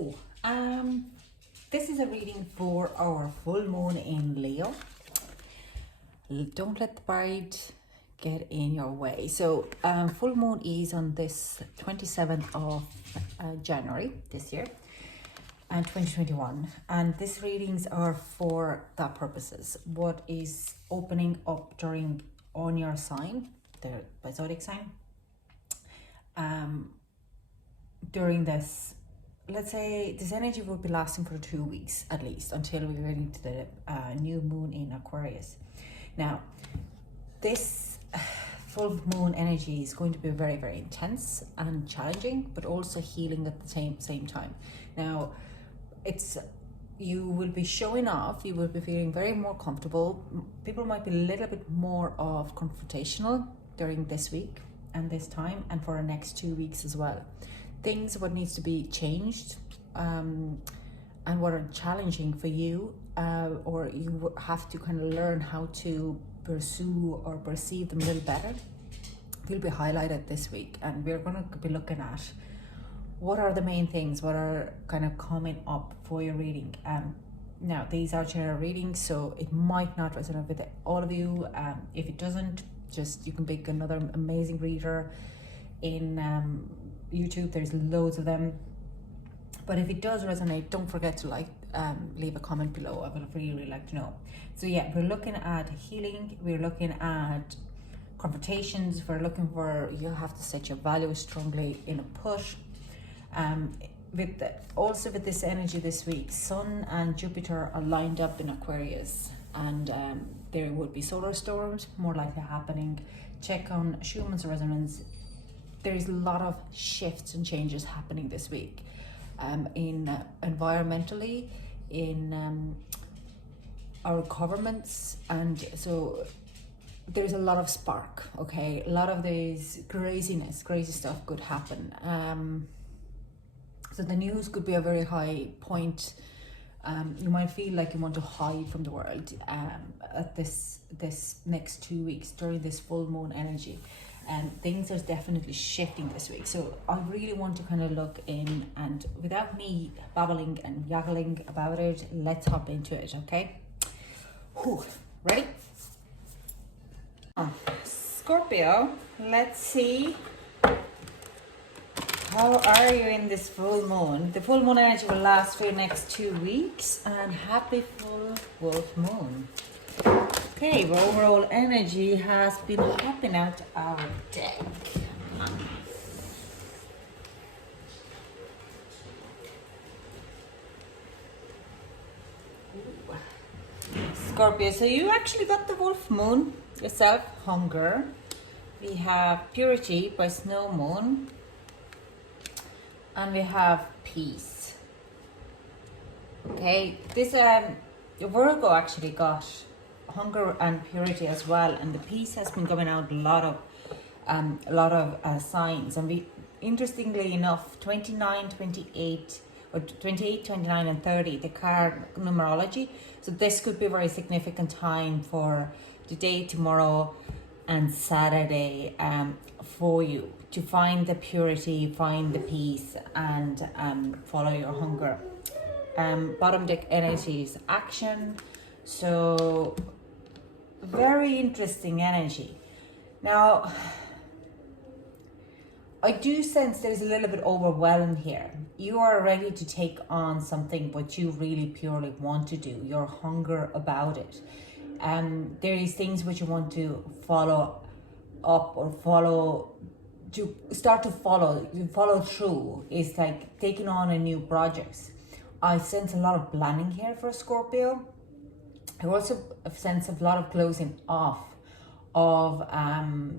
So, this is a reading for our full moon in Leo. Don't let the bride get in your way. So, full moon is on this 27th of January this year and 2021. And these readings are for that purposes. What is opening up on your sign, the zodiac sign, during this, let's say this energy will be lasting for 2 weeks at least until we get into the new moon in Aquarius. Now, this full moon energy is going to be very, very intense and challenging, but also healing at the same time. Now, you will be showing off, you will be feeling very more comfortable. People might be a little bit more of confrontational during this week and this time, and for the next 2 weeks as well. Things what needs to be changed and what are challenging for you, or you have to kind of learn how to pursue or perceive them a little better, will be highlighted this week. And we're going to be looking at what are the main things, what are kind of coming up for your reading. Now, these are general readings, so it might not resonate with all of you. If it doesn't, you can pick another amazing reader in YouTube. There's loads of them. But if it does resonate, don't forget to leave a comment below. I would really like to know. So yeah, we're looking at healing, we're looking at confrontations, you'll have to set your values strongly in a push. With this energy this week, Sun and Jupiter are lined up in Aquarius, and there would be solar storms more likely happening. Check on Schumann's resonance. There's a lot of shifts and changes happening this week, in environmentally, in our governments, and so there's a lot of spark. Okay, a lot of these crazy stuff could happen. So the news could be a very high point. You might feel like you want to hide from the world at this next 2 weeks during this full moon energy. And things are definitely shifting this week. So I really want to kind of look in, and without me babbling and yaggling about it, let's hop into it, okay? Whew. Ready? Scorpio, let's see. How are you in this full moon? The full moon energy will last for the next 2 weeks, and happy full wolf moon. Okay, the overall energy has been hopping out our deck. Scorpio, so you actually got the wolf moon yourself, hunger. We have purity by snow moon. And we have peace. Okay, this Virgo actually got hunger and purity as well, and the peace has been coming out a lot of signs. And interestingly enough, 29, 28, 29 and 30, the card numerology. So this could be a very significant time for today, tomorrow, and Saturday, for you to find the purity, find the peace, and follow your hunger. Bottom deck energies, action. So very interesting energy. Now, I do sense there's a little bit overwhelmed here. You are ready to take on something what you really purely want to do. Your hunger about it. There is things which you want to follow up or follow through. Is like taking on a new project. I sense a lot of planning here for Scorpio. I also sense a lot of closing off of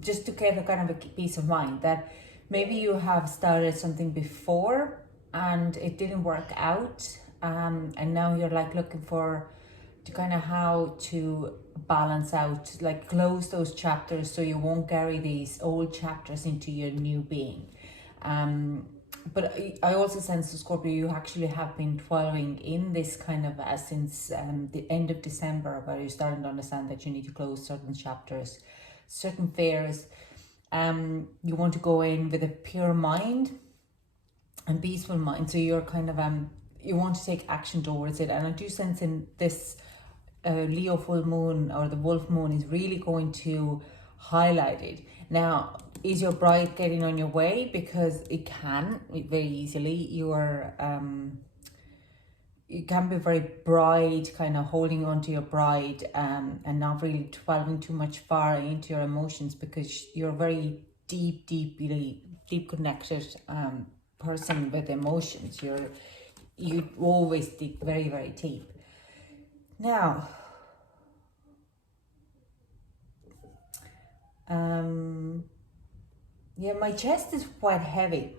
just to get a kind of a peace of mind that maybe you have started something before and it didn't work out, and now you're like looking for to kind of how to balance out, like close those chapters so you won't carry these old chapters into your new being. But I also sense, Scorpio, you actually have been following in this kind of since the end of December, where you're starting to understand that you need to close certain chapters, certain fears. You want to go in with a pure mind and peaceful mind. So you're kind of you want to take action towards it, and I do sense in this Leo full moon or the wolf moon is really going to highlight it. Now, is your bride getting on your way? Because it can very easily. You can be very bride, kind of holding on to your bride, and not really dwelling too much far into your emotions, because you're very deep connected person with emotions. You always dig very, very deep. Now, yeah, my chest is quite heavy.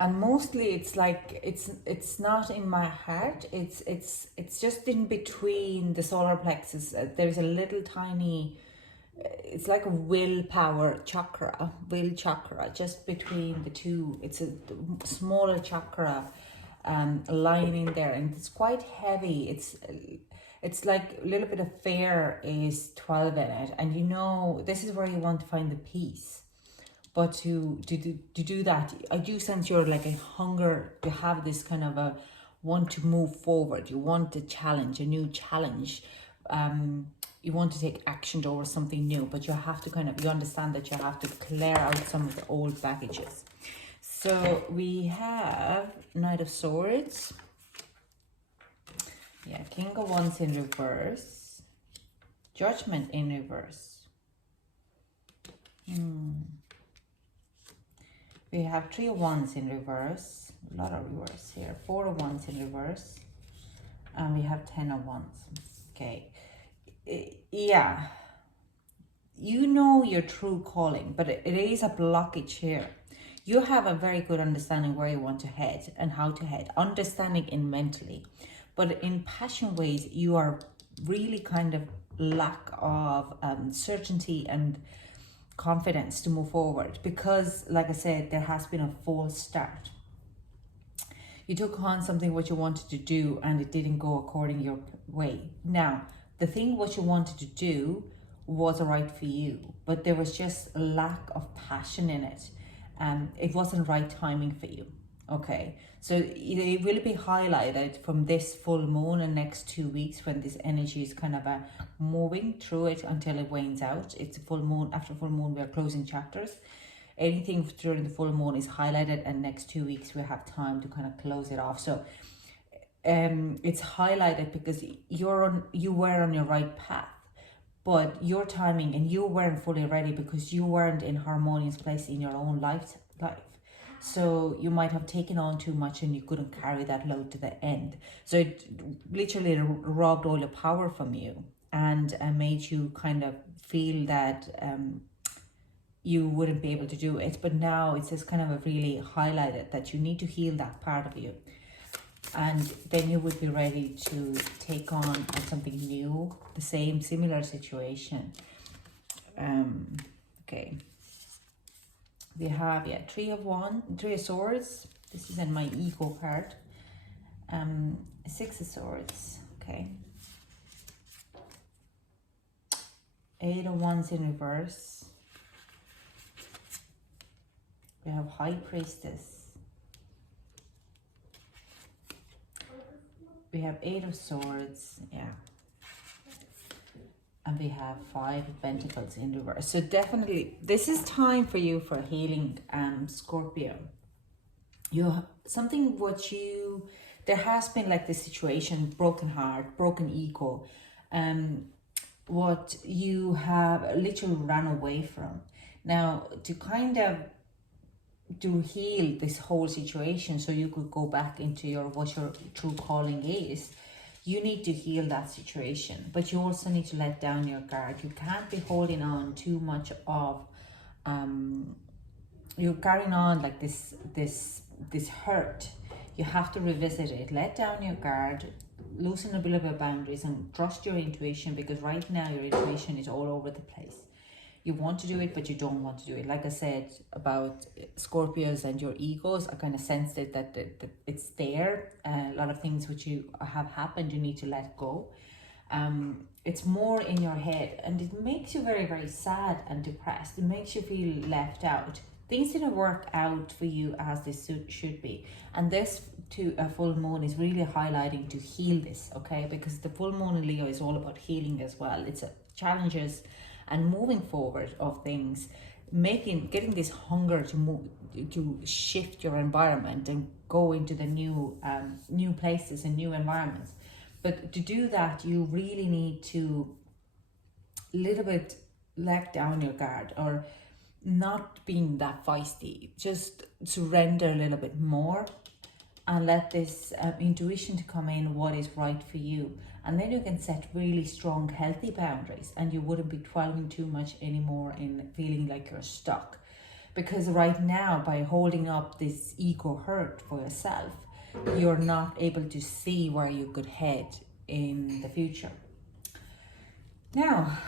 And mostly it's like it's not in my heart. It's just in between the solar plexus. There's a little tiny. It's like a will chakra, just between the two. It's a smaller chakra, lying in there, and it's quite heavy. It's like a little bit of fear is 12 in it, and this is where you want to find the peace. But to do that, I do sense you're like a hunger. You have this kind of a want to move forward. You want a challenge, a new challenge. You want to take action towards something new, but you have to you understand that you have to clear out some of the old baggages. So we have Knight of Swords. Yeah, King of Wands in reverse. Judgment in reverse. We have 3 of Wands in reverse. A lot of reverse here. 4 of Wands in reverse. And we have 10 of Wands. Okay. Yeah. You know your true calling, but it is a blockage here. You have a very good understanding where you want to head and how to head. Understanding in mentally. But in passion ways, you are really kind of lack of certainty and confidence to move forward, because like I said, there has been a false start. You took on something what you wanted to do and it didn't go according your way. Now, the thing what you wanted to do was right for you, but there was just a lack of passion in it. It wasn't right timing for you. Okay, so it will be highlighted from this full moon and next 2 weeks, when this energy is kind of moving through it until it wanes out. It's a full moon. After full moon, we are closing chapters. Anything during the full moon is highlighted, and next 2 weeks we have time to kind of close it off. So it's highlighted because you were on your right path, but your timing, and you weren't fully ready because you weren't in harmonious place in your own life. So you might have taken on too much and you couldn't carry that load to the end. So it literally robbed all the power from you, and made you kind of feel that you wouldn't be able to do it. But now it's just kind of a really highlighted that you need to heal that part of you. And then you would be ready to take on something new, the similar situation. Okay. We have 3 of Swords. This is in my ego card. 6 of Swords. Okay. 8 of Wands in reverse. We have High Priestess. We have 8 of Swords. Yeah. And we have 5 of Pentacles in reverse. So definitely, this is time for you for healing, Scorpio. There has been like this situation, broken heart, broken ego, what you have literally ran away from. Now, to heal this whole situation, so you could go back into what your true calling is, you need to heal that situation, but you also need to let down your guard. You can't be holding on too much of, you're carrying on like this hurt. You have to revisit it, let down your guard, loosen a bit of your boundaries, and trust your intuition, because right now your intuition is all over the place. You want to do it, but you don't want to do it. Like I said about Scorpios and your egos, I kind of sensed it that it's there. A lot of things which you have happened, you need to let go. It's more in your head, and it makes you very, very sad and depressed. It makes you feel left out. things didn't work out for you as they should be. And this to a full moon is really highlighting to heal this, okay? Because the full moon in Leo is all about healing as well. It's challenges and moving forward of things, getting this hunger to move, to shift your environment and go into the new places and new environments. But to do that, you really need to little bit let down your guard, or not being that feisty. Just surrender a little bit more and let this intuition to come in, what is right for you. And then you can set really strong, healthy boundaries, and you wouldn't be dwelling too much anymore in feeling like you're stuck. Because right now, by holding up this ego hurt for yourself, you're not able to see where you could head in the future. Now,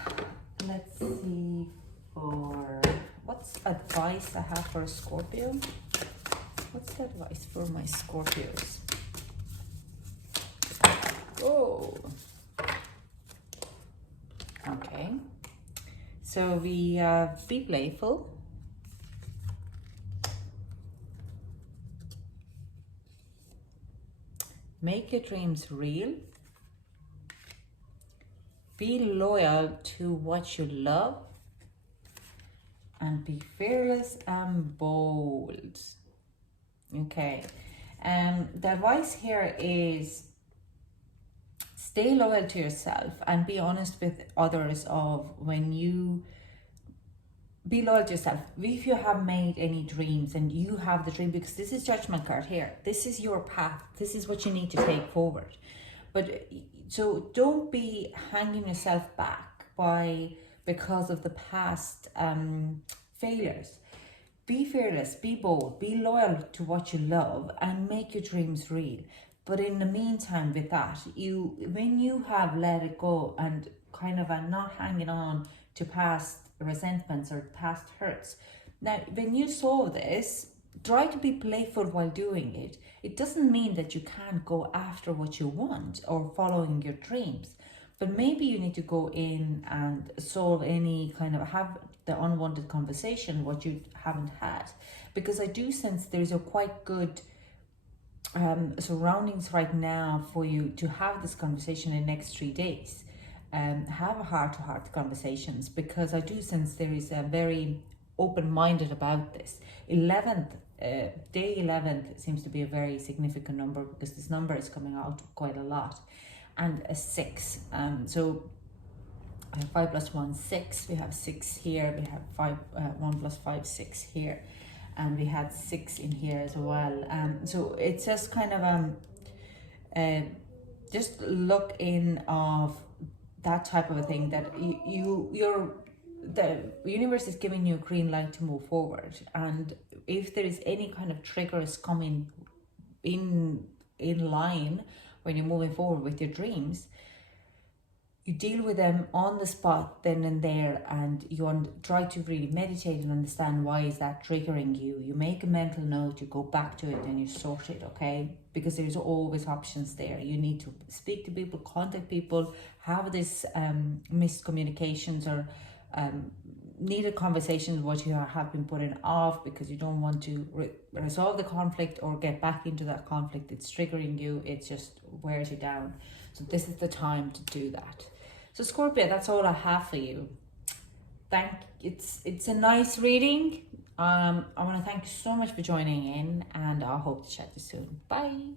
let's see for what's advice I have for a Scorpio. What's the advice for my Scorpios? Oh, okay. So we be playful. Make your dreams real. Be loyal to what you love. And be fearless and bold. Okay. The advice here is stay loyal to yourself and be honest with others of when you be loyal to yourself. If you have made any dreams and you have the dream, because this is judgment card here, this is your path, this is what you need to take forward. But so don't be hanging yourself back because of the past failures. Be fearless, be bold, be loyal to what you love, and make your dreams real. But in the meantime, with that, when you have let it go and kind of are not hanging on to past resentments or past hurts. Now, when you solve this, try to be playful while doing it. It doesn't mean that you can't go after what you want or following your dreams. But maybe you need to go in and solve any kind of, have the unwanted conversation, what you haven't had. Because I do sense there's a quite good surroundings right now for you to have this conversation in the next 3 days. Have a heart-to-heart conversations, because I do sense there is a very open-minded about this. 11th, day 11th seems to be a very significant number, because this number is coming out quite a lot. And a 6. So 5 plus 1, 6. We have 6 here. We have 5, 1 plus 5, 6 here. And we had 6 in here as well. So it's just kind of just look in of that type of a thing, that the universe is giving you a green light to move forward. And if there is any kind of triggers coming in line when you're moving forward with your dreams, you deal with them on the spot then and there, and you try to really meditate and understand why is that triggering you. You make a mental note, you go back to it and you sort it, okay? Because there's always options there. You need to speak to people, contact people, have this miscommunications or needed conversations what you have been putting off because you don't want to resolve the conflict or get back into that conflict. It's triggering you, it just wears you down. So this is the time to do that. So Scorpio, that's all I have for you. It's a nice reading. I want to thank you so much for joining in, and I hope to chat to you soon. Bye.